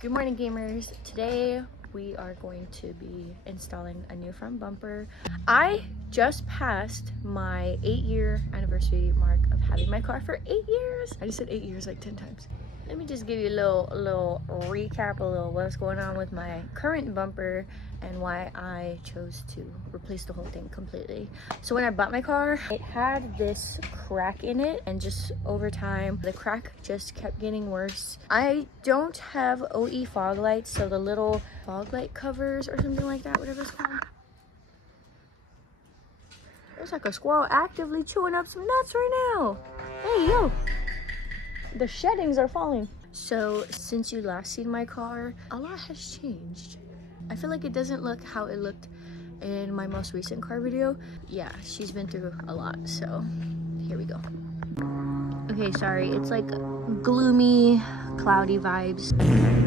Good morning, gamers. Today we are going to be installing a new front bumper. I just passed my 8-year anniversary mark of having my car for 8 years. I just said 8 years like 10 times. Let me just give you a little recap, a little what's going on with my current bumper and why I chose to replace the whole thing completely. So when I bought my car, it had this crack in it, and just over time the crack just kept getting worse. I don't have OE fog lights, so the little fog light covers or something like that, whatever it's called. There's like a squirrel actively chewing up some nuts right now. Hey, yo. The sheddings are falling. So since you last seen my car, a lot has changed. I feel like it doesn't look how it looked in my most recent car video. Yeah, she's been through a lot, so here we go. Okay, sorry, it's like gloomy, cloudy vibes.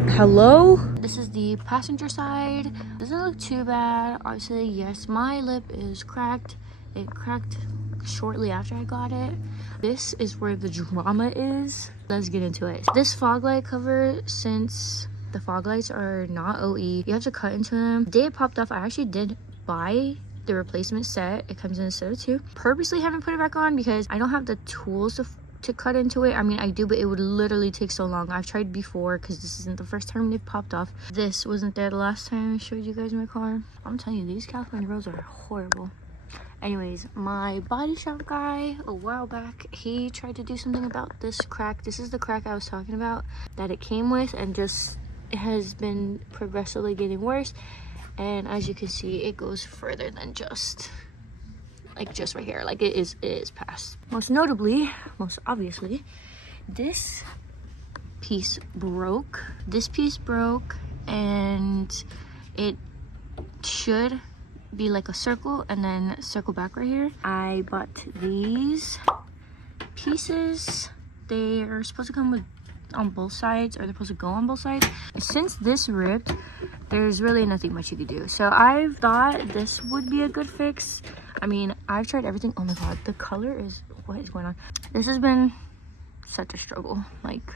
Hello? This is the passenger side. Doesn't look too bad. Obviously, yes, my lip is cracked. It cracked shortly after I got it. This is where the drama is. Let's get into it. This fog light cover, since the fog lights are not OE, you have to cut into them. The day it popped off, I actually did buy the replacement set. It comes in a set of 2. Purposely haven't put it back on because I don't have the tools to cut into it. I mean, I do, but it would literally take so long. I've tried before because this isn't the first time they popped off. This wasn't there the last time I showed you guys my car. I'm telling you, these California roads are horrible. Anyways, my body shop guy a while back, he tried to do something about this crack. This is the crack I was talking about that it came with, and just it has been progressively getting worse. And as you can see, it goes further than just right here. Like it is past. Most notably, most obviously, this piece broke. This piece broke, and it should be like a circle and then circle back right here. I bought these pieces. They are supposed to come with on both sides, or they're supposed to go on both sides. Since this ripped, there's really nothing much you could do. So I thought this would be a good fix. I mean, I've tried everything. Oh my god, the color is, what is going on? This has been such a struggle, like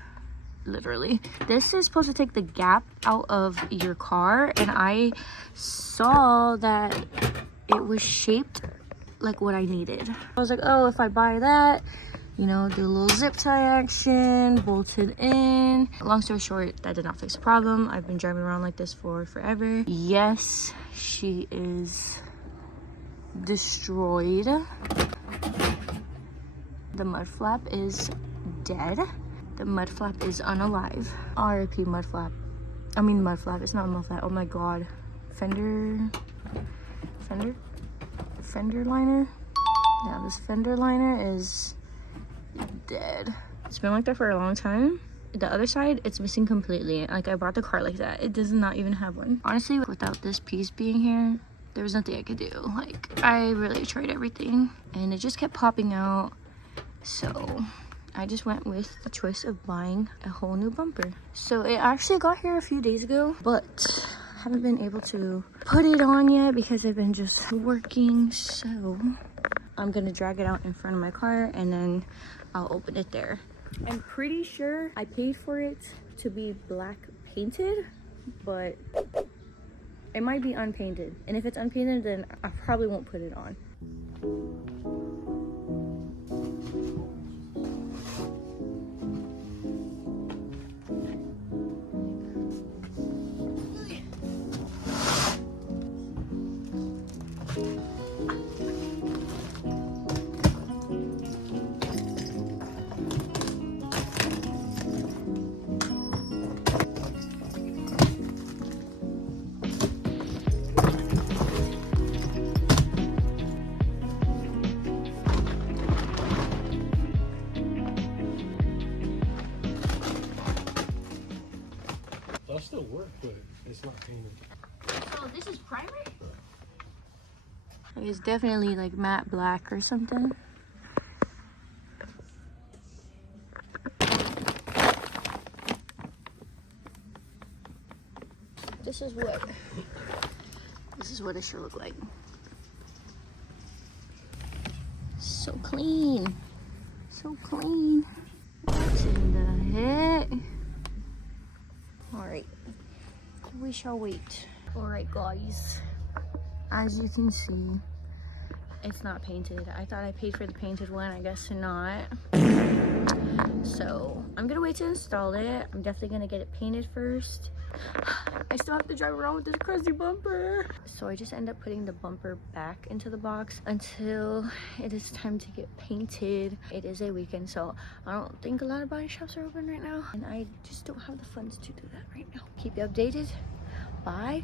literally. This is supposed to take the gap out of your car, and I saw that it was shaped like what I needed. I was like, oh, if I buy that, you know, do a little zip tie action, bolt it in. Long story short, that did not fix the problem. I've been driving around like this for forever. Yes, she is destroyed. The mud flap is dead. The mud flap is unalive. RIP mud flap. I mean mud flap. It's not mud flap. Oh my god. Fender liner. Yeah, this fender liner is dead. It's been like that for a long time. The other side, it's missing completely. Like, I bought the car like that. It does not even have one. Honestly, without this piece being here, there was nothing I could do. Like, I really tried everything, and it just kept popping out. So I just went with the choice of buying a whole new bumper. So it actually got here a few days ago, but I haven't been able to put it on yet because I've been just working. So I'm gonna drag it out in front of my car, and then I'll open it there. I'm pretty sure I paid for it to be black painted, but it might be unpainted. And if it's unpainted, then I probably won't put it on. That'll still work, but it's not painted. So this is primer? It's definitely like matte black or something. This is what it should look like. So clean. So clean. What's in the heck? Alright, we shall wait. All right, guys. As you can see, it's not painted. I thought I paid for the painted one. I guess not. So I'm gonna wait to install it. I'm definitely gonna get it painted first. I still have to drive around with this crazy bumper. So I just end up putting the bumper back into the box until it is time to get painted. It is a weekend, so I don't think a lot of body shops are open right now. And I just don't have the funds to do that right now. Keep you updated. Bye.